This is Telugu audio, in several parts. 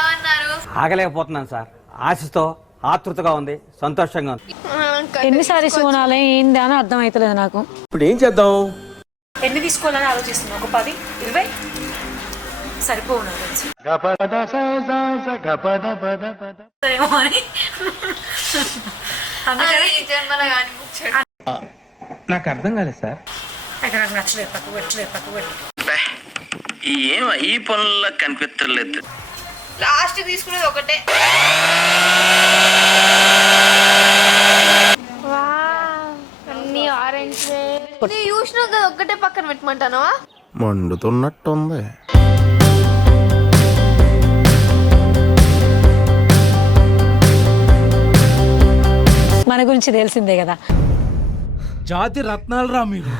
ఎలా ఉన్నారు? ఆగలేకపోతున్నాను సార్. ఆశతో ఆతృతగా ఉంది, సంతోషంగా ఉంది. ఎన్ని సారీస్ కొనాలి ఏంది అని అర్థం అవుతలేదు నాకు. ఇప్పుడు ఏం చేద్దాం? ఎన్ని తీసుకోవాలని ఆలోచిస్తున్నా. ఒక 10, 20 సరిపోవు నాకు తెలిసి. ఏమో అని నాకు అర్థం కాలేదు సార్. నాకు నచ్చలేదు. తక్కువ ఈ పనుల్లో కనిపించలేదు. లాస్ట్ తీసుకునేది ఒకటే. అన్ని ఆరెంజ్ చూసినా కదా, ఒక్కటే పక్కన పెట్టమంటానవా? మండుతున్నట్టుంది. మన గురించి తెలిసిందే కదా. జాతి రత్నాలు రా మీరు.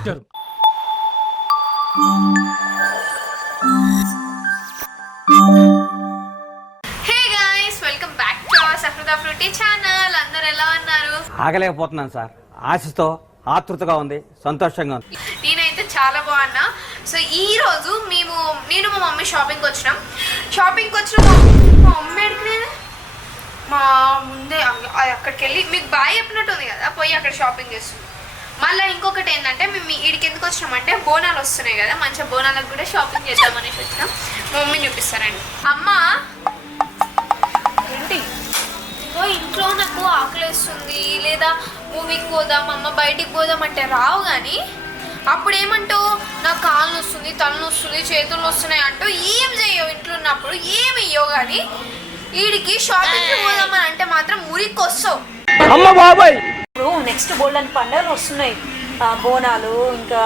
Hey guys, welcome back to our సఫ్రుదా ఫ్రూటీ ఛానల్. అందరూ ఎలా ఉన్నారు? ఆగలేకపోతున్నాను సార్. ఆశతో ఆతృతగా ఉంది, సంతోషంగా ఉంది. నేనైతే చాలా బాగున్నా. సో ఈ రోజు నేను మా మమ్మీ షాపింగ్కి వచ్చిన మా మమ్మీ అడిగిన మా ముందే అక్కడికి వెళ్ళి మీకు బాయ్ చెప్పినట్టు ఉంది కదా, పోయి అక్కడ షాపింగ్ చేస్తున్నాం. మళ్ళీ ఇంకొకటి ఏంటంటే మేము ఈడికి ఎందుకు వచ్చినామంటే బోనాలు వస్తున్నాయి కదా, మంచిగా బోనాలకు కూడా షాపింగ్ చేద్దామనేసి వచ్చినాం. మా మమ్మీని చూపిస్తారండి. అమ్మ ఏంటి ఇంకో ఇంట్లో నాకు ఆకలిస్తుంది, లేదా మూవీకి పోదాం, అమ్మ బయటికి పోదాం అంటే రావు. కానీ అప్పుడు ఏమంటావు, నాకు కాళ్ళు వస్తుంది, తలను వస్తుంది, చేతులు వస్తున్నాయి అంటూ ఏం చేయవు. ఇంట్లో ఉన్నప్పుడు ఏమి ఇయ్యవు. కానీ వీడికి షాపింగ్కి పోదామని అంటే మాత్రం మురికి వస్తావు. ఇప్పుడు నెక్స్ట్ బోల్డన్ పండుగలు వస్తున్నాయి, బోనాలు, ఇంకా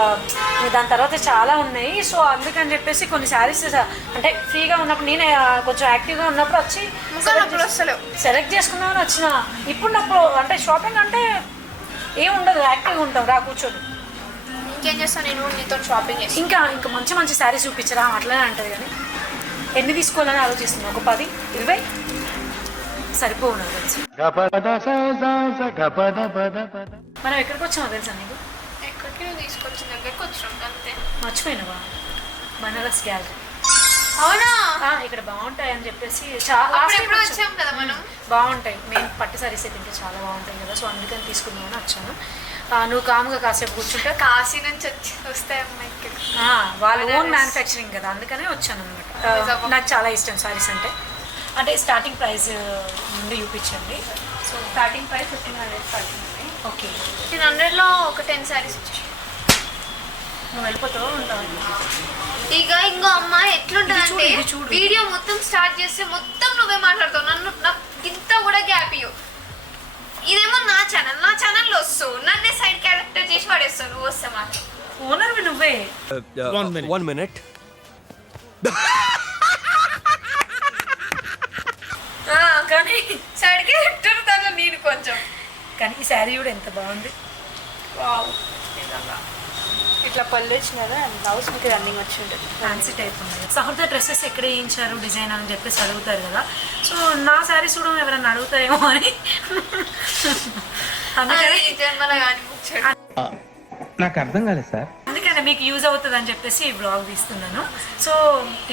దాని తర్వాత చాలా ఉన్నాయి. సో అందుకని చెప్పేసి కొన్ని శారీస్ అంటే ఫ్రీగా ఉన్నప్పుడు, నేను కొంచెం యాక్టివ్గా ఉన్నప్పుడు వచ్చి సెలెక్ట్ చేసుకుందామని వచ్చిన. ఇప్పుడు నాకు అంటే షాపింగ్ అంటే ఏం ఉండదు, యాక్టివ్గా ఉంటాం, రా కూర్చోడు. ఇంకేం చేస్తాను నేను నీతో షాపింగ్ చేసి ఇంకా మంచి మంచి శారీస్ చూపించరా అట్లనే అంటది. కానీ ఎన్ని తీసుకోవాలని ఆలోచిస్తున్నాను. ఒక 10, 20 సరిపోవు నాకు తెలిసి. మనం ఎక్కడికి వచ్చామో తెలుసా నీకు? ఎక్కడికి నువ్వు తీసుకొచ్చిన దగ్గరికి వచ్చినాం అంతే. మర్చిపోయినావా? బనారస్ గ్యాలరీ. అవునా? ఇక్కడ బాగుంటాయి అని చెప్పేసి చాలా ఎప్పుడు వచ్చాం కదా మనం. బాగుంటాయి, మెయిన్ పట్టు సారీస్ అయితే ఇంకా చాలా బాగుంటాయి కదా. సో అందుకని తీసుకుందామని వచ్చాను. నువ్వు కామ్గా కాసేపు కూర్చుంటే కాశీ నుంచి వస్తాయి వాళ్ళ ఓన్ మ్యానుఫ్యాక్చరింగ్ కదా, అందుకనే వచ్చాను అనమాట. నాకు చాలా ఇష్టం సారీస్ అంటే స్టార్టింగ్ ప్రైస్ నుండి చూపించండి. So starting price 1500 starting. Okay, 1500లో ఒక 10 సారీస్ వచ్చాయి. నువ్వు వెళ్ళిపోతావు ఉంటావు. ఇక ఇంకో అమ్మ ఎట్లుంటుంది అంటే, వీడియో మొత్తం స్టార్ట్ చేస్తే మొత్తం నువ్వే మాట్లాడతావు. నాకు ఇంత కూడా గ్యాప్ ఇవ్వు. ఇదేమో నా ఛానల్లో వస్తావు, నన్నే సైడ్ క్యారెక్టర్ చేసి పడేస్తావు. నువ్వు వస్తే మాత్రం ఓనర్వి నువ్వే. 1 minute. కానీ సైడ్ క్యారెక్టర్ దాంట్లో నేను కొంచెం. కానీ ఈ శారీ కూడా ఎంత బాగుంది. ఇట్లా పళ్ళు వచ్చింది కదా, బ్లౌజ్ మీకు రన్నింగ్ వచ్చి ఉంటుంది, ఫ్యాన్సీ టైప్ ఉంది. సహృద డ్రెస్సెస్ ఎక్కడ వేయించారు డిజైన్ అని చెప్పేసి అడుగుతారు కదా. సో నా శారీస్ కూడా ఎవరైనా అడుగుతారేమో అని నాకు అర్థం కాలేదు సార్. అందుకని మీకు యూజ్ అవుతుంది అని చెప్పేసి ఈ బ్లాగ్ తీస్తున్నాను. సో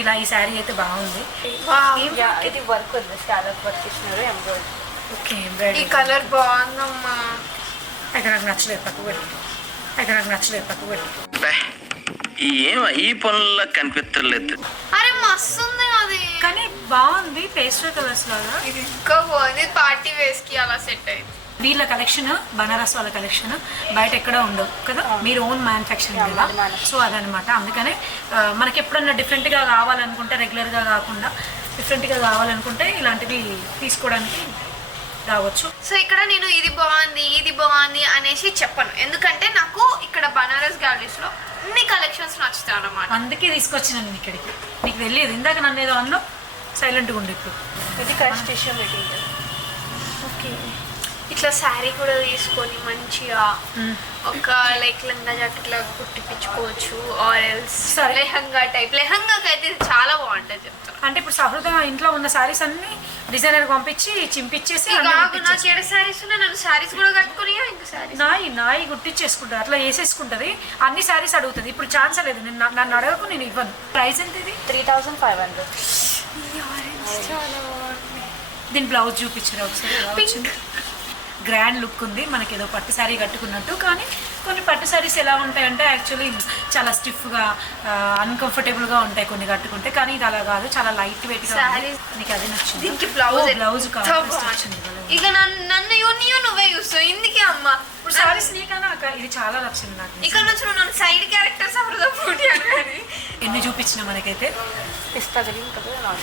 ఇలా ఈ శారీ అయితే బాగుంది. ఇది వర్క్ ఉంది, స్కాలప్ వర్క్ ఇచ్చినారు, ఎంబ్రాయిడరీ. ఓకే, ఈ కలర్ బాగుందమ్మా. ఇక్కడ నాకు నచ్చలేదు, తక్కువ ఈ పనుల్లో కనిపించలేదు. అరే మస్తు ఉంది అది, కానీ బాగుంది. పేస్టల్ కలర్స్ లాగా ఇది ఇంకా బాగుంది. పార్టీ వేస్ కి అలా సెట్ అయింది. వీళ్ళ కలెక్షన్, బనారస్ వాళ్ళ కలెక్షన్ బయట ఎక్కడ ఉండవు కదా, మీరు ఓన్ మ్యానుఫ్యాక్చరింగ్ కదా. సో అదనమాట. అందుకనే మనకి ఎప్పుడన్నా డిఫరెంట్గా కావాలనుకుంటే, రెగ్యులర్గా కాకుండా డిఫరెంట్గా కావాలనుకుంటే ఇలాంటివి తీసుకోవడానికి రావచ్చు. సో ఇక్కడ నేను ఇది బాగుంది అనేసి చెప్పను, ఎందుకంటే నాకు ఇక్కడ బనారస్ గ్యాలరీస్ లో అన్ని కలెక్షన్స్ నచ్చుతాయి అన్నమాట. అందుకే తీసుకొచ్చినాను నేను ఇక్కడికి. నీకు తెలియదు, ఇందాక నన్ను ఏదో అన్నా సైలెంట్గా ఉండి. ఇప్పుడు ఇది క్రష్ టిష్యూ మెటీరియల్. ఓకే, ఇట్లా శారీ కూడా తీసుకొని మంచిగా ఒక లైక్ లంగా జాకెట్ లాగా కుట్టిపించుకోవచ్చు. Or else lehenga type. లెహంగాకి అయితే ఇది చాలా బాగుంటుంది చెప్తాను. అంటే ఇప్పుడు సహృద ఇంట్లో ఉన్న శారీస్ అన్ని డిజైనర్ పంపించి చింపించేసి నాకు ఏడు శారీస్ ఉన్నాయి, నన్ను శారీస్ కూడా కట్టుకుని ఇంకా శారీ నాయి గుట్టించేసుకుంటారు, అట్లా వేసేసుకుంటది. అన్ని శారీస్ అడుగుతుంది. ఇప్పుడు ఛాన్స్ లేదు, నన్ను అడగకు, నేను ఇవ్వను. ప్రైస్ ఎంత? ఇది 3500. చాలా దీని బ్లౌజ్ చూపించారు ఒకసారి ఎలా వచ్చింది. గ్రాండ్ లుక్ ఉంది, మనకి ఏదో పట్టు శారీ కట్టుకున్నట్టు. కానీ కొన్ని పట్టు శారీస్ ఎలా ఉంటాయంటే యాక్చువల్లీ చాలా స్టిఫ్గా అన్కంఫర్టబుల్గా ఉంటాయి కొన్ని కట్టుకుంటే, కానీ ఇది అలా కాదు, చాలా లైట్ వెయిట్గా Sarees. నీకు అది నచ్చింది. దీనికి బ్లౌజ్ బ్లౌజ్ వచ్చింది. ఇక నన్ను నువ్వే చూస్తావు ఇందుకే అమ్మ. ఇప్పుడు సారీస్ నీకన్నా ఇది చాలా నచ్చింది నాకు. ఇక్కడ నుంచి నువ్వు నన్ను సైడ్ క్యారెక్టర్స్ పోటీ అని ఎన్ని చూపించిన మనకైతే పిస్తా గ్రీన్ కలర్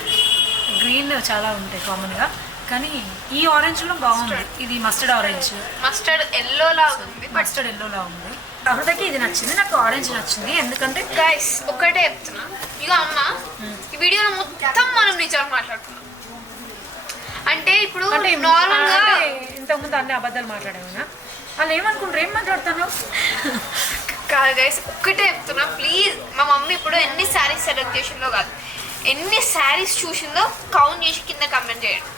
గ్రీన్ చాలా ఉంటాయి కామన్గా, కానీ ఈ ఆరెంజ్లో బాగుంది. ఇది మస్టర్డ్ ఆరెంజ్, మస్టర్డ్ ఎల్లో లాగా ఉంది. మస్టర్డ్ ఎల్లోలా ఉంది. అమృతకి ఇది నచ్చింది, నాకు ఆరెంజ్ నచ్చింది. ఎందుకంటే గైస్ ఒక్కటే చెప్తున్నా, ఇక అమ్మ ఈ వీడియోలో మొత్తం మనం నిజాలు మాట్లాడుతున్నాం. అంటే ఇప్పుడు నార్మల్ గా ఇంతకుముందు అన్ని అబద్ధాలు మాట్లాడేమన్నా వాళ్ళు ఏమనుకుంటారు, ఏం మాట్లాడుతాను కాదు గైస్, ఒక్కటే చెప్తున్నా ప్లీజ్. మా మమ్మీ ఇప్పుడు ఎన్ని శారీస్ సెలెక్ట్ చేసిందో కాదు, ఎన్ని శారీస్ చూసిందో కౌంట్ చేసి కింద కమెంట్ చేయండి.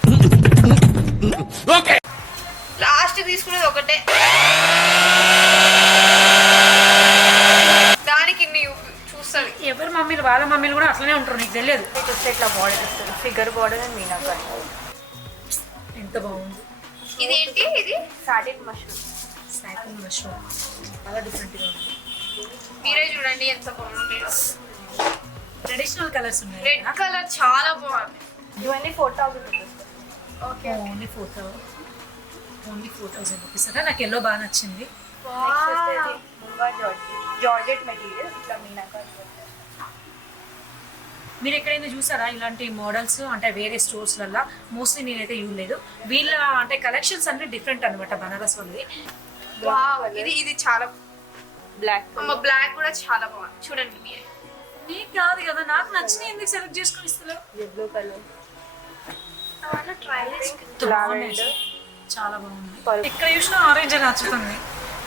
లాస్ట్ తీసుకునేది ఒకటే, దానికి ఇన్ని చూస్తుంది. ఎవరి మమ్మీలు వాళ్ళ మమ్మీలు కూడా అట్లనే ఉంటారు, నీకు తెలియదు. చూస్తే ఇట్లా బార్డర్ ఇస్తుంది, ఫిగర్ బార్డర్ అండ్ మీనాకారి. ఎంత బాగుంది. ఇదేంటి ఇది? Satin mushroom. సాటిన్ మష్రూమ్ చాలా డిఫరెంట్గా ఉంది. మీరే చూడండి ఎంత బాగుంది. ట్రెడిషనల్ కలర్స్ ఉన్నాయి. రెడ్ కలర్ చాలా బాగుంది. ఇవన్నీ 4000 రూపీస్. ఓకే ఓన్లీ 4000 రూపీస్ అంటే నాకు ఎల్లో బాగా నచ్చింది. నెక్స్ట్ వచ్చేది ముంగా జార్జెట్ మెటీరియల్, ఇట్లా మీనాకారి. మీరు ఎక్కడైనా చూసారా ఇలాంటి మోడల్స్? అంటే వేరే స్టోర్స్లలో మోస్ట్లీ నేనైతే చూడలేదు. వీళ్ళ అంటే కలెక్షన్స్ అన్ని డిఫరెంట్ అనమాట బనారస్ వాళ్ళది. ఇది చాలా బ్లాక్. అమ్మ బ్లాక్ కూడా చాలా బాగుంది చూడండి మీరే. నీకు కాదు కదా, నాకు నచ్చిన ఎందుకు సెలెక్ట్ చేసుకొని ఇస్తలేవు? Yellow colour. ట్రై బాగున్నాయి. చాలా బాగుంది. ఇక్కడ చూసిన ఆరెంజ్ నచ్చుతుంది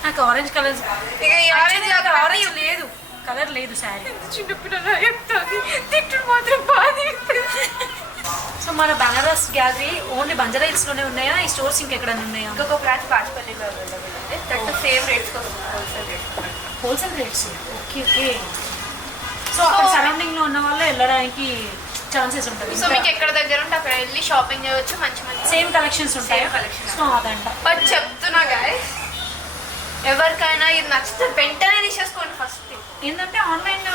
నాకు. ఆరెంజ్ కలర్ ఇక ఈ ఆరెంజ్ ఆరెంజ్ లేదు, కలర్ లేదు శారీ. చిన్నపిల్లలు చెప్తాది తిట్టుడు మాత్రం బాగా. సో మన Banaras gallery only Banjara hills లోనే ఉన్నాయా? ఈ స్టోర్స్ ఇంకెక్కడైనా ఉన్నాయా? ఇంకొక బ్రాంచ్ పాచిపల్లిలో అవైలబుల్ ఉంది. That same rates wholesale rates. Wholesale rates. Okay okay. So అక్కడ సరౌండింగ్ లో ఉన్న వాళ్ళు వెళ్ళడానికి ఛాన్సెస్ ఉంటుంది. సో మీకు ఎక్కడ దగ్గర ఉంటే అక్కడ వెళ్ళి షాపింగ్ చేయవచ్చు. మంచి మంచి సేమ్ కలెక్షన్స్ ఉంటాయి. సో అదంట. బట్ చెప్తున్నా గాయస్, ఎవరికైనా ఇది నచ్చితే వెంటనే తీసేసుకోండి. ఫస్ట్ ఏంటంటే ఆన్లైన్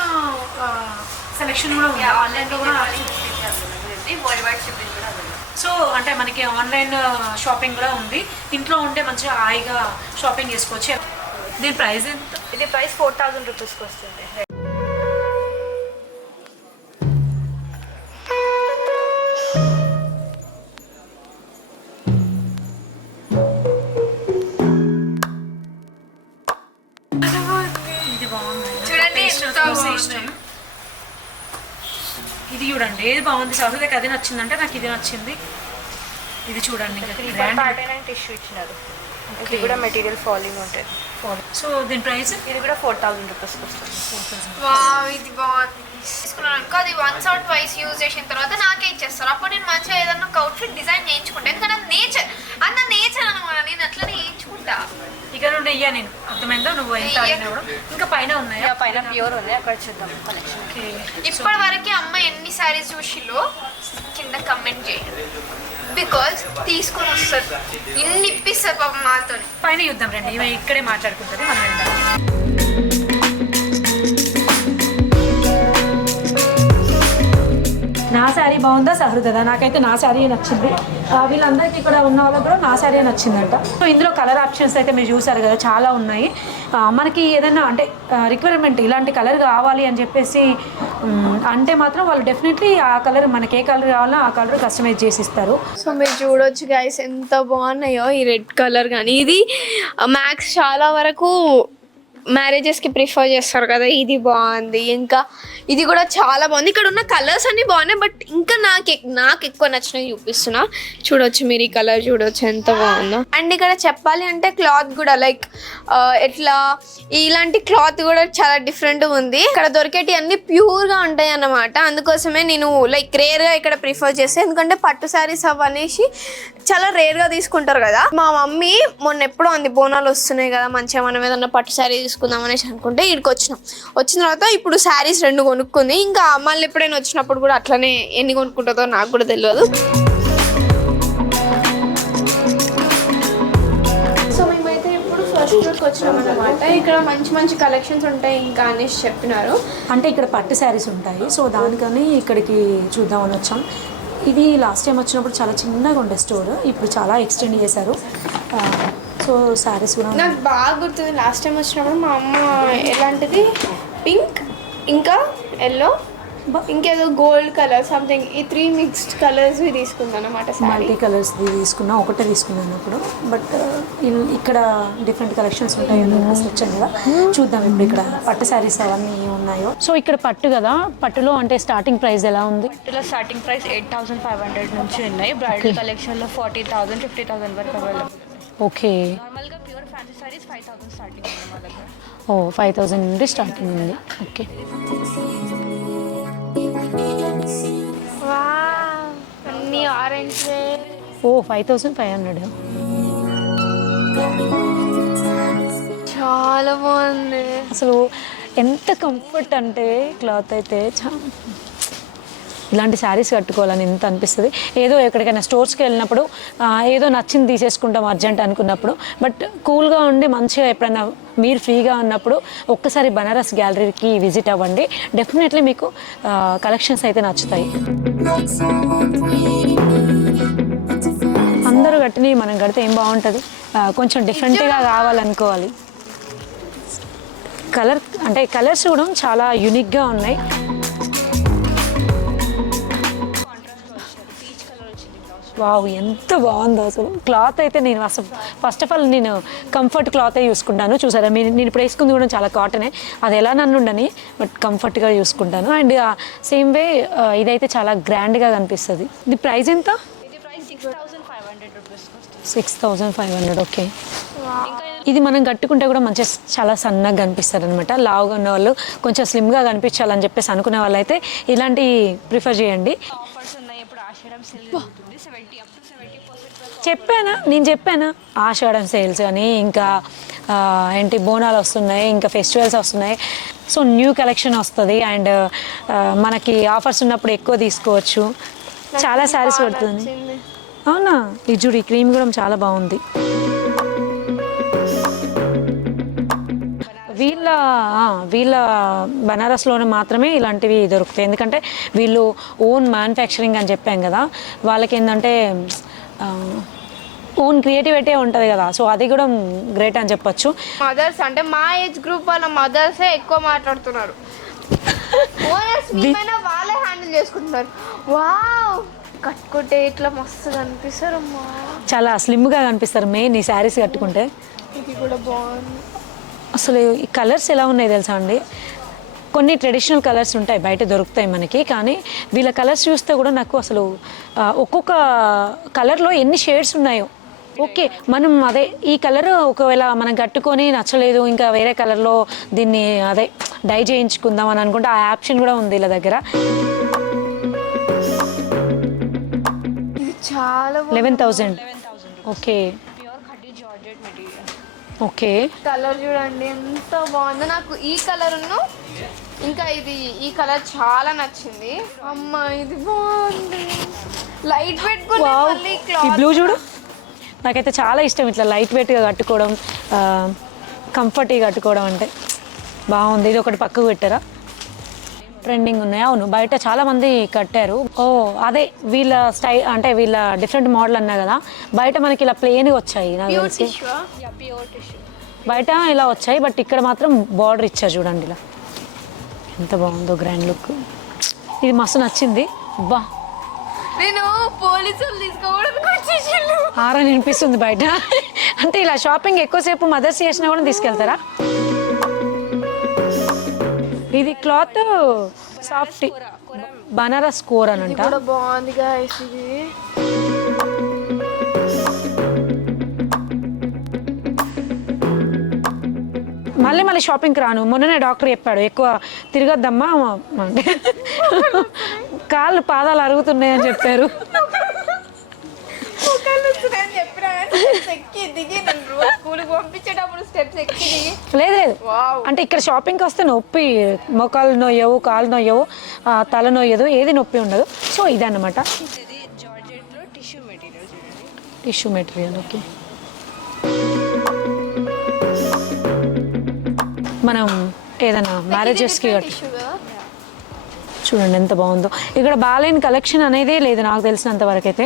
సెలెక్షన్ కూడా ఉంది. ఆన్లైన్లో కూడా వరల్డ్ వైడ్ షిప్పింగ్ కూడా అవైలబుల్. సో అంటే మనకి ఆన్లైన్ షాపింగ్ కూడా ఉంది. ఇంట్లో ఉంటే మంచిగా హాయిగా షాపింగ్ చేసుకోవచ్చు. దీని ప్రైస్ ఎంత? ఇది ప్రైస్ 4000 రూపీస్కి వస్తుంది. ఇది బాగుంది చూడండి ఎంత బాగుంది. ఇష్టం. ఇది చూడండి ఏది బాగుంది. సహృదయకి అది నచ్చిందంటే నాకు ఇది నచ్చింది. ఇది చూడండి. 3.39 టిష్యూ ఇచ్చినారు. ఇది కూడా మెటీరియల్ ఫాలింగ్ ఉంటుంది. సో దీని ప్రైస్ ఇది కూడా 4000 రూపీస్కి వస్తుంది. 4000. వావ్ ఇది బాగుంది. తీసుకున్నాను ఇంకా అది వన్స్ ఆర్ ట్వైస్ యూజ్ చేసిన తర్వాత నాకే ఇచ్చేస్తారు. అప్పుడు నేను మంచిగా ఏదన్నా ఒక అవుట్ఫిట్ డిజైన్ చేయించుకుంటాను. ఎందుకంటే అది నేచర్, అది నా నేచర్ అనమాట. నేను అట్లనే చేయించుకుంటా. ఇక నుండి ఇయ్యా నేను. అర్థమైందా? నువ్వు ఎంత అడిగినా ఇంకా పైన ఉన్నాయా? పైన ప్యూర్ ఉంది, అక్కడ చూద్దాం కలెక్షన్. ఓకే. ఇప్పటి వరకు అమ్మ ఎన్ని శారీస్ చూసిలో కింద కమెంట్ చేయండి. బికాస్ తీసుకొని వస్తారు, ఇన్ని ఇప్పిస్తారు పాపం మాతో. పైన చూద్దాం రండి. ఇవి ఇక్కడే మాట్లాడుకుంటుంది, మనం వెళ్దాం. నా శారీ బాగుందా సహృదదా? నాకైతే నా శారీ నచ్చింది. వీళ్ళందరికీ ఇక్కడ ఉన్న వాళ్ళకి కూడా నా శారీ నచ్చిందంట. సో ఇందులో కలర్ ఆప్షన్స్ అయితే మీరు చూసారు కదా, చాలా ఉన్నాయి. మనకి ఏదైనా అంటే రిక్వైర్మెంట్ ఇలాంటి కలర్ కావాలి అని చెప్పేసి అంటే మాత్రం వాళ్ళు డెఫినెట్లీ ఆ కలర్ మనకి ఏ కలర్ కావాలో ఆ కలర్ కస్టమైజ్ చేసి ఇస్తారు. సో మీరు చూడొచ్చు గైస్ ఎంత బాగున్నాయో ఈ రెడ్ కలర్. కానీ ఇది మ్యాక్స్ చాలా వరకు మ్యారేజెస్కి ప్రిఫర్ చేస్తారు కదా. ఇది బాగుంది. ఇంకా ఇది కూడా చాలా బాగుంది. ఇక్కడ ఉన్న కలర్స్ అన్నీ బాగున్నాయి. బట్ ఇంకా నాకు ఎక్కువ నచ్చినవి చూపిస్తున్నా. చూడొచ్చు మీరు, ఈ కలర్ చూడొచ్చు ఎంత బాగుందో. అండ్ ఇక్కడ చెప్పాలి అంటే క్లాత్ కూడా లైక్ ఎట్లా ఇలాంటి క్లాత్ కూడా చాలా డిఫరెంట్గా ఉంది. ఇక్కడ దొరికేటి అన్ని ప్యూర్గా ఉంటాయి అన్నమాట. అందుకోసమే నేను లైక్ రేర్గా ఇక్కడ ప్రిఫర్ చేస్తాను. ఎందుకంటే పట్టు శారీస్ అవనేసి చాలా రేర్గా తీసుకుంటారు కదా. మా మమ్మీ మొన్న ఎప్పుడో అంది బోనాలు వస్తున్నాయి కదా, మంచిగా మనం ఏదన్నా పట్టు శారీ తీసుకుందాం అనేసి అనుకుంటే ఇక్కడికి వచ్చిన తర్వాత ఇప్పుడు శారీస్ 2 కొనుక్కుంది. ఇంకా మళ్ళీ ఎప్పుడైనా వచ్చినప్పుడు కూడా అట్లనే ఎన్ని కొనుక్కుంటుందో నాకు కూడా తెలియదు. స్టోర్కి వచ్చినాం అనమాట. ఇక్కడ మంచి మంచి కలెక్షన్స్ ఉంటాయి ఇంకా అనేసి చెప్పినారు. అంటే ఇక్కడ పట్టు శారీస్ ఉంటాయి, సో దానికని ఇక్కడికి చూద్దామని వచ్చాం. ఇది లాస్ట్ టైం వచ్చినప్పుడు చాలా చిన్నగా ఉండే స్టోర్, ఇప్పుడు చాలా ఎక్స్టెండ్ చేశారు. సో శారీస్ కూడా నాకు బాగా గుర్తుంది, లాస్ట్ టైం వచ్చినప్పుడు మా అమ్మ ఎలాంటిది పింక్ ఇంకా ఎల్లో ఇంకేదో గోల్డ్ కలర్ సంథింగ్, ఈ 3 మిక్స్డ్ కలర్స్ తీసుకున్నాను అనమాట. మల్టీ కలర్స్ తీసుకున్నా, ఒకటే తీసుకున్నాను అప్పుడు. బట్ ఇక్కడ డిఫరెంట్ కలెక్షన్స్ ఉంటాయి వచ్చాను కదా, చూద్దాం ఇప్పుడు ఇక్కడ పట్టు శారీస్ అవన్నీ ఉన్నాయో. సో ఇక్కడ పట్టు కదా, పట్టులో అంటే స్టార్టింగ్ ప్రైస్ ఎలా ఉంది? పట్టులో స్టార్టింగ్ ప్రైస్ 8,500 నుంచి ఉన్నాయి. బ్రైడల్ కలెక్షన్లో 40,000 50,000 వరకు అవైలబుల్. ఓకే, నార్మల్గా ప్యూర్ ఫ్యాన్సీ సారీస్ 5,000 స్టార్టింగ్ ఉంది మా దగ్గర. ఓ 5,000 నుండి స్టార్టింగ్ ఉంది. ఓకే, అన్ని ఆరెంజ్. ఓ 5,500. చాలా బాగుంది అసలు ఎంత కంఫర్ట్ అంటే క్లాత్ అయితే ఇలాంటి శారీస్ కట్టుకోవాలని ఎంత అనిపిస్తుంది. ఏదో ఎక్కడికైనా స్టోర్స్కి వెళ్ళినప్పుడు ఏదో నచ్చింది తీసేసుకుంటాం అర్జెంట్ అనుకున్నప్పుడు, బట్ కూల్గా ఉండి మంచిగా ఎప్పుడైనా మీరు ఫ్రీగా ఉన్నప్పుడు ఒక్కసారి బనారస్ గ్యాలరీకి విజిట్ అవ్వండి. డెఫినెట్లీ మీకు కలెక్షన్స్ అయితే నచ్చుతాయి. అందరూ కట్టినవి మనం కడితే ఏం బాగుంటుంది, కొంచెం డిఫరెంట్గా కావాలనుకోవాలి. కలర్స్ కూడా చాలా యూనిక్గా ఉన్నాయి. వావ్, ఎంత బాగుందో అసలు క్లాత్ అయితే. నేను అసలు ఫస్ట్ ఆఫ్ ఆల్ నేను కంఫర్ట్ క్లాతే చూసుకుంటాను. చూసారా, నేను ఇప్పుడు వేసుకుంది కూడా చాలా కాటనే, అది ఎలా నన్ను ఉండని బట్ కంఫర్ట్గా చూసుకుంటాను. అండ్ సేమ్ వే ఇదైతే చాలా గ్రాండ్గా కనిపిస్తుంది. ఇది ప్రైస్ ఎంత? 6,500. ఓకే, ఇది మనం కట్టుకుంటే కూడా మంచిగా చాలా సన్నగా కనిపిస్తారు అనమాట. లావుగా ఉన్న వాళ్ళు కొంచెం స్లిమ్గా కనిపించాలని చెప్పేసి అనుకునే వాళ్ళు అయితే ఇలాంటి ప్రిఫర్ చేయండి. నేను చెప్పానా ఆషాఢం సేల్స్ అని, ఇంకా ఏంటి బోనాలు వస్తున్నాయి, ఇంకా ఫెస్టివల్స్ వస్తున్నాయి. సో న్యూ కలెక్షన్ వస్తుంది అండ్ మనకి ఆఫర్స్ ఉన్నప్పుడు ఎక్కువ తీసుకోవచ్చు. చాలా శారీస్ పడుతుంది. అవునా, ఈ చూడు, ఈ క్రీమ్ కూడా చాలా బాగుంది. వీళ్ళ బనారస్లోనే మాత్రమే ఇలాంటివి దొరుకుతాయి. ఎందుకంటే వీళ్ళు ఓన్ మ్యానుఫ్యాక్చరింగ్ అని చెప్పాం కదా, వాళ్ళకి ఏంటంటే ఓన్ క్రియేటివిటీ ఉంటుంది కదా, సో అది కూడా గ్రేట్ అని చెప్పొచ్చు. మదర్స్ అంటే మా ఏజ్ గ్రూప్ వాళ్ళ మదర్సే ఎక్కువ మాట్లాడుతున్నారు. ఓనర్స్ వాళ్ళే హ్యాండిల్ చేసుకుంటున్నారు. వావ్, కట్టుకుంటే ఇట్లా మస్తు కనిపిస్తారు అమ్మా, చాలా స్లిమ్గా కనిపిస్తారు మెయిన్ ఈ శారీస్ కట్టుకుంటే. ఇది కూడా బాగుంది. అసలు ఈ కలర్స్ ఎలా ఉన్నాయి తెలుసా అండి, కొన్ని ట్రెడిషనల్ కలర్స్ ఉంటాయి బయట దొరుకుతాయి మనకి, కానీ వీళ్ళ కలర్స్ చూస్తే కూడా నాకు అసలు ఒక్కొక్క కలర్లో ఎన్ని షేడ్స్ ఉన్నాయో. ఓకే, మనం అదే ఈ కలర్ ఒకవేళ మనం కట్టుకొని నచ్చలేదు, ఇంకా వేరే కలర్లో దీన్ని అదే డై చేయించుకుందాం అని అనుకుంటే ఆ ఆప్షన్ కూడా ఉంది వీళ్ళ దగ్గర. చాలా 11,000. ఓకే, ఓకే, కలర్ చూడండి ఎంత బాగుందో. నాకు ఈ కలర్ ఇంకా ఈ కలర్ చాలా నచ్చింది. అమ్మ ఇది బాగుంది, లైట్ పెట్టుకుని మళ్ళీ ఈ బ్లూ చూడు, నాకైతే చాలా ఇష్టం ఇట్లా లైట్ వెయిట్గా కట్టుకోవడం, కంఫర్ట్గా కట్టుకోవడం అంటే బాగుంది. ఇది ఒకటి పక్కకు పెట్టారా, ట్రెండింగ్ ఉన్నాయి. అవును, బయట చాలా మంది కట్టారు. ఓ అదే వీళ్ళ స్టైల్ అంటే వీళ్ళ డిఫరెంట్ మోడల్ అన్నా కదా, బయట మనకి ఇలా ప్లెయిన్గా వచ్చాయి నాకు తెలిసి. బయట ఇలా వచ్చాయి, బట్ ఇక్కడ మాత్రం బార్డర్ ఇచ్చారు చూడండి, ఇలా ఎంత బాగుందో, గ్రాండ్ లుక్. ఇది మస్తు నచ్చింది. బా, నేను పోలీసులు తీసుకోవడానికి వచ్చేసాను. హారన్ వినిపిస్తుంది బయట. అంటే ఇలా షాపింగ్ ఎక్కువసేపు మదర్స్ చేసినా కూడా తీసుకెళ్తారా? ఇది క్లాత్ సాఫ్ట్ బనారస్ కోర్ అని అంట. బాగుంది గైస్ ఇది. మళ్ళీ షాపింగ్కి రాను. మొన్ననే డాక్టర్ చెప్పాడు ఎక్కువ తిరగద్దమ్మా అంటే కాళ్ళు పాదాలు అరుగుతున్నాయని చెప్పారు. లేదు అంటే ఇక్కడ షాపింగ్కి వస్తే నొప్పి, మోకాలు నొయ్యవు, కాలు నొయ్యవు, తల నొయ్యదు, ఏది నొప్పి ఉండదు. సో ఇదన్నమాట టిష్యూ మెటీరియల్. ఓకే, మనం ఏదైనా మ్యారేజెస్కి చూడండి ఎంత బాగుందో. ఇక్కడ బాలేని కలెక్షన్ అనేదే లేదు నాకు తెలిసినంత వరకు అయితే.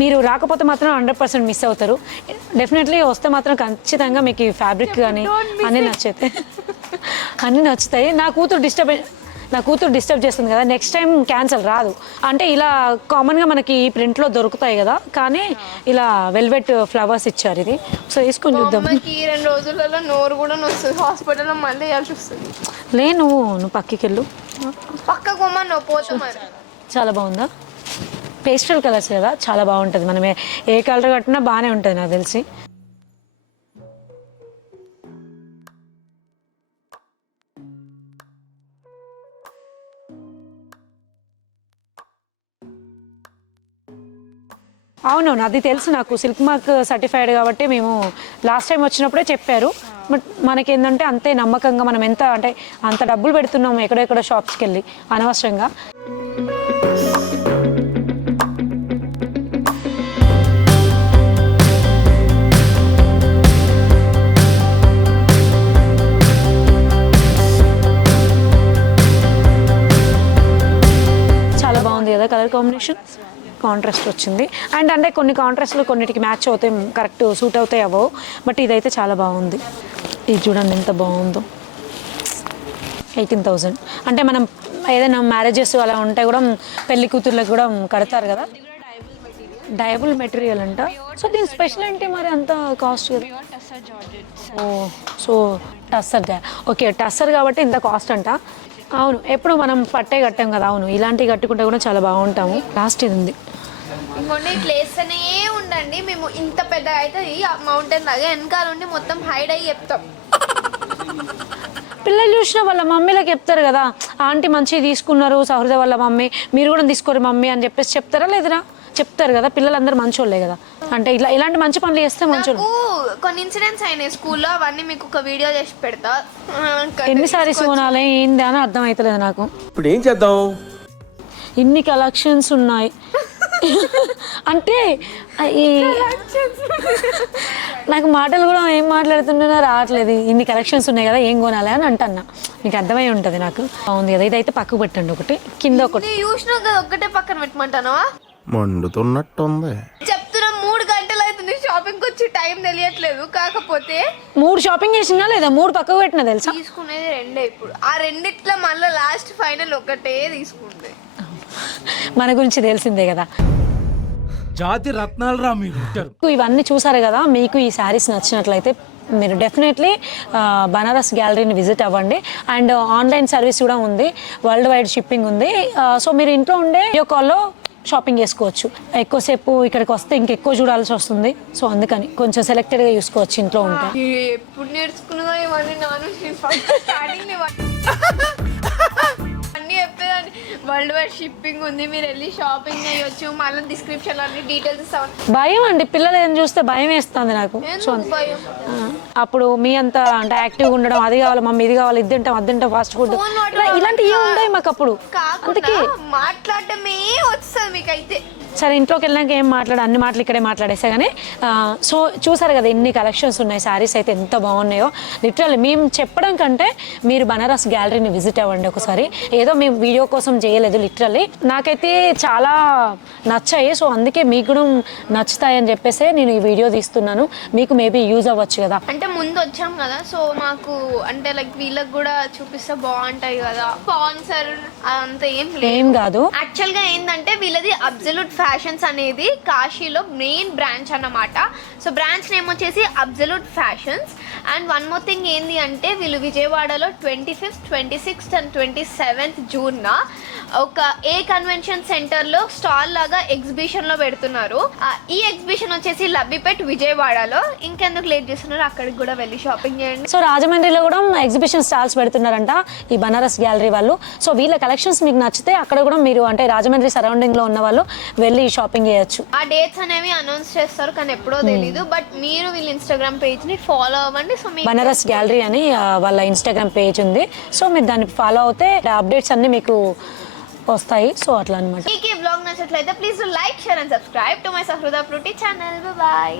మీరు రాకపోతే మాత్రం 100% మిస్ అవుతారు. డెఫినెట్లీ వస్తే మాత్రం ఖచ్చితంగా మీకు ఈ ఫ్యాబ్రిక్ కానీ అన్నీ నచ్చుతాయి. అన్నీ నచ్చుతాయి. నా కూతురు డిస్టర్బ్ చేస్తుంది కదా, నెక్స్ట్ టైం క్యాన్సల్ రాదు. అంటే ఇలా కామన్గా మనకి ఈ ప్రింట్లో దొరుకుతాయి కదా, కానీ ఇలా వెల్వెట్ ఫ్లవర్స్ ఇచ్చారు. ఇది సో వేసుకొని చూద్దాం. 2 రోజులలో నోరు కూడా వస్తుంది, హాస్పిటల్లో మళ్ళీ వేయాల్సి వస్తుంది. నువ్వు పక్కకి వెళ్ళు, పక్కకు నువ్వు పోతా మరి. చాలా బాగుందా? పేస్టల్ కలర్స్ కదా, చాలా బాగుంటుంది. మనం ఏ కలర్ కట్టినా బాగానే ఉంటుంది నాకు తెలిసి. అవునవును, అది తెలుసు నాకు. సిల్క్ మార్క్ సర్టిఫైడ్ కాబట్టి మేము లాస్ట్ టైం వచ్చినప్పుడే చెప్పారు. బట్ మనకేంటంటే అంతే నమ్మకంగా మనం అంత డబ్బులు పెడుతున్నాము ఎక్కడెక్కడ షాప్స్కి వెళ్ళి అనవసరంగా. చాలా బాగుంది కదా కలర్ కాంబినేషన్, కాంట్రాస్ట్ వచ్చింది. అండ్ అంటే కొన్ని కాంట్రాస్ట్లు కొన్నిటికి మ్యాచ్ అవుతాయి, కరెక్ట్ సూట్ అవుతాయి అవ్వవు. బట్ ఇదైతే చాలా బాగుంది. ఇది చూడండి ఎంత బాగుందో. 18,000 అంటే మనం ఏదైనా మ్యారేజెస్ అలా ఉంటే కూడా పెళ్లి కూతుర్లకు కూడా కడతారు కదా. డయబుల్ మెటీరియల్ అంట. సో దీని స్పెషల్ ఏంటి మరి అంత కాస్ట్ కదా? ఓ సో టస్సర్, ఓకే టస్సర్ కాబట్టి ఇంత కాస్ట్ అంట. అవును, ఎప్పుడు మనం పట్టే కట్టాం కదా. అవును, ఇలాంటివి కట్టుకుంటే కూడా చాలా బాగుంటాము. లాస్ట్ ఇది ఉంది. ఇంకొండి ఇట్లా వేస్తూనే ఉండండి. మేము ఇంత పెద్దగా అవుతుంది మౌంటైన్ లాగా, వెనకాల ఉండి మొత్తం హైడ్ అయ్యి చెప్తాం. పిల్లలు చూసిన వాళ్ళ మమ్మీలకు చెప్తారు కదా, ఆంటీ మంచిగా తీసుకున్నారు సహృద వాళ్ళ మమ్మీ, మీరు కూడా తీసుకోరు మమ్మీ అని చెప్పేసి చెప్తారా లేదురా? చెప్తారు కదా, పిల్లలందరూ మంచోళ్ళే కదా. అంటే ఇలాంటి మంచి పనులు చేస్తే మంచోళ్ళు. కొన్ని ఇన్సిడెంట్స్ అయినాయి స్కూల్లో, అవన్నీ మీకు ఒక వీడియో చేసి పెడతా. ఎన్ని సారీస్ కొనాలి ఏంది అని అర్థం అవుతలేదు నాకు. ఇప్పుడు ఏం చేద్దాం? ఇన్ని కలెక్షన్స్ ఉన్నాయి అంటే ఈ నాకు మాటలు కూడా ఏం మాట్లాడుతున్నా రావట్లేదు. ఇన్ని కలెక్షన్స్ ఉన్నాయి కదా, ఏం కొనాలి అని అంటున్నా. మీకు అర్థమై ఉంటుంది నాకు. బాగుంది కదా, ఇదైతే పక్కకు పెట్టండి. ఒకటి కింద ఒకటి చూసినా కదా, ఒక్కటే పక్కన పెట్టమంటావా? మండుతున్నట్టుంది. చెప్తున్నా 3 గంటలు అవుతుంది షాపింగ్ వచ్చి, టైం తెలియట్లేదు. కాకపోతే 3 షాపింగ్ చేసినా లేదా 3 పక్కకు పెట్టినా తెలుసా? తీసుకునేది 2 ఇప్పుడు. ఆ రెండిట్లో మళ్ళీ లాస్ట్ ఫైనల్ ఒకటే తీసుకుంటే. మన గురించి తెలిసిందే కదా. జాతి రత్నాలు రా మీరు. ఇవన్నీ చూసారు కదా, మీకు ఈ శారీస్ నచ్చినట్లయితే మీరు డెఫినెట్లీ బనారస్ గ్యాలరీని విజిట్ అవ్వండి. అండ్ ఆన్లైన్ సర్వీస్ కూడా ఉంది, వరల్డ్ వైడ్ షిప్పింగ్ ఉంది. సో మీరు ఇంట్లో ఉండే వీడియో కాల్లో షాపింగ్ చేసుకోవచ్చు. ఎక్కువసేపు ఇక్కడికి వస్తే ఇంకెక్కువ చూడాల్సి వస్తుంది. సో అందుకని కొంచెం సెలెక్టెడ్గా చూసుకోవచ్చు ఇంట్లో ఉంటే. ఎప్పుడు నేర్చుకున్నా ఇవన్నీ స్టార్టింగ్ అన్నీ చెప్పేదాన్ని. వరల్డ్ వైడ్ షిప్పింగ్ ఉంది, మీరు వెళ్ళి షాపింగ్ చేయొచ్చు. మళ్ళీ డిస్క్రిప్షన్లో అన్ని డీటెయిల్స్ ఇస్తాను. భయం అండి, పిల్లలు ఏం చూస్తే భయం వేస్తుంది నాకు. సో అప్పుడు మీ అంతా అంటే యాక్టివ్గా ఉండడం, అది కావాలి మమ్మీ ఇది కావాలి, ఇది తింటాం అది తింటాం ఫాస్ట్ ఫుడ్ ఇలాంటివి ఏమి ఉంటాయి మాకు అప్పుడు. అందుకే మాట్లాడటమే వస్తుంది మీకైతే. సరే ఇంట్లోకి వెళ్ళాక ఏం అన్ని మాటలు ఇక్కడే మాట్లాడేసా కానీ. సో చూసారు కదా ఎన్ని కలెక్షన్స్ ఉన్నాయి, శారీస్ అయితే ఎంత బాగున్నాయో. లిటరల్లీ మేము చెప్పడం కంటే మీరు బనారస్ గ్యాలరీని విజిట్ అవ్వండి ఒకసారి. ఏదో మేము వీడియో కోసం చేయలేదు, లిటరల్లీ నాకైతే చాలా నచ్చాయి. సో అందుకే మీకు కూడా నచ్చుతాయని చెప్పేసి నేను ఈ వీడియో తీస్తున్నాను. మీకు మేబీ యూజ్ అవ్వచ్చు కదా. అంటే ముందు వచ్చాం కదా, సో మాకు అంటే లైక్ వీళ్ళకి కూడా చూపిస్తే బాగుంటాయి కదా. స్పాన్సర్ అంత ఏం కాదు. యాక్చువల్ గా ఏంటంటే వీళ్ళది అబ్సల్యూట్ ఫ్యాషన్స్ అనేది కాశీలో మెయిన్ బ్రాంచ్ అన్నమాట. సో బ్రాంచ్ నేమ్ వచ్చేసి absolute fashions. And one more thing ఏంది అంటే వీళ్ళు విజయవాడలో 25th, 26th and 27th జూన్న ఒక కన్వెన్షన్ సెంటర్లో స్టాల్ లాగా ఎగ్జిబిషన్లో పెడుతున్నారు. ఈ ఎగ్జిబిషన్ వచ్చేసి లబ్బిపేట్ విజయవాడలో. ఇంకెందుకు లేట్ చేస్తున్నారు, అక్కడికి కూడా వెళ్ళి షాపింగ్ చేయండి. సో రాజమండ్రిలో కూడా ఎగ్జిబిషన్ స్టాల్స్ పెడుతున్నారంట ఈ బనారస్ గ్యాలరీ వాళ్ళు. సో వీళ్ళ కలెక్షన్స్ మీకు నచ్చితే అక్కడ కూడా మీరు అంటే రాజమండ్రి సరౌండింగ్లో ఉన్న వాళ్ళు వెళ్ళి షాపింగ్ చేయొచ్చు. ఆ డేట్స్ అనేవి అనౌన్స్ చేస్తారు కానీ ఎప్పుడో తెలీదు. బట్ మీరు వీళ్ళ ఇన్స్టాగ్రామ్ పేజ్ని ఫాలో అవ్వండి. సో బనారస్ గ్యాలరీ అని వాళ్ళ ఇన్స్టాగ్రామ్ పేజ్ ఉంది. సో మీరు దాన్ని ఫాలో అవుతే అప్డేట్స్ అన్ని మీకు వస్తాయి. సో అట్లా అనమాట. మీకు ఈ బ్లాగ్ నచ్చినట్లయితే please like, share and subscribe to my Sahruda Fruity channel. Bye.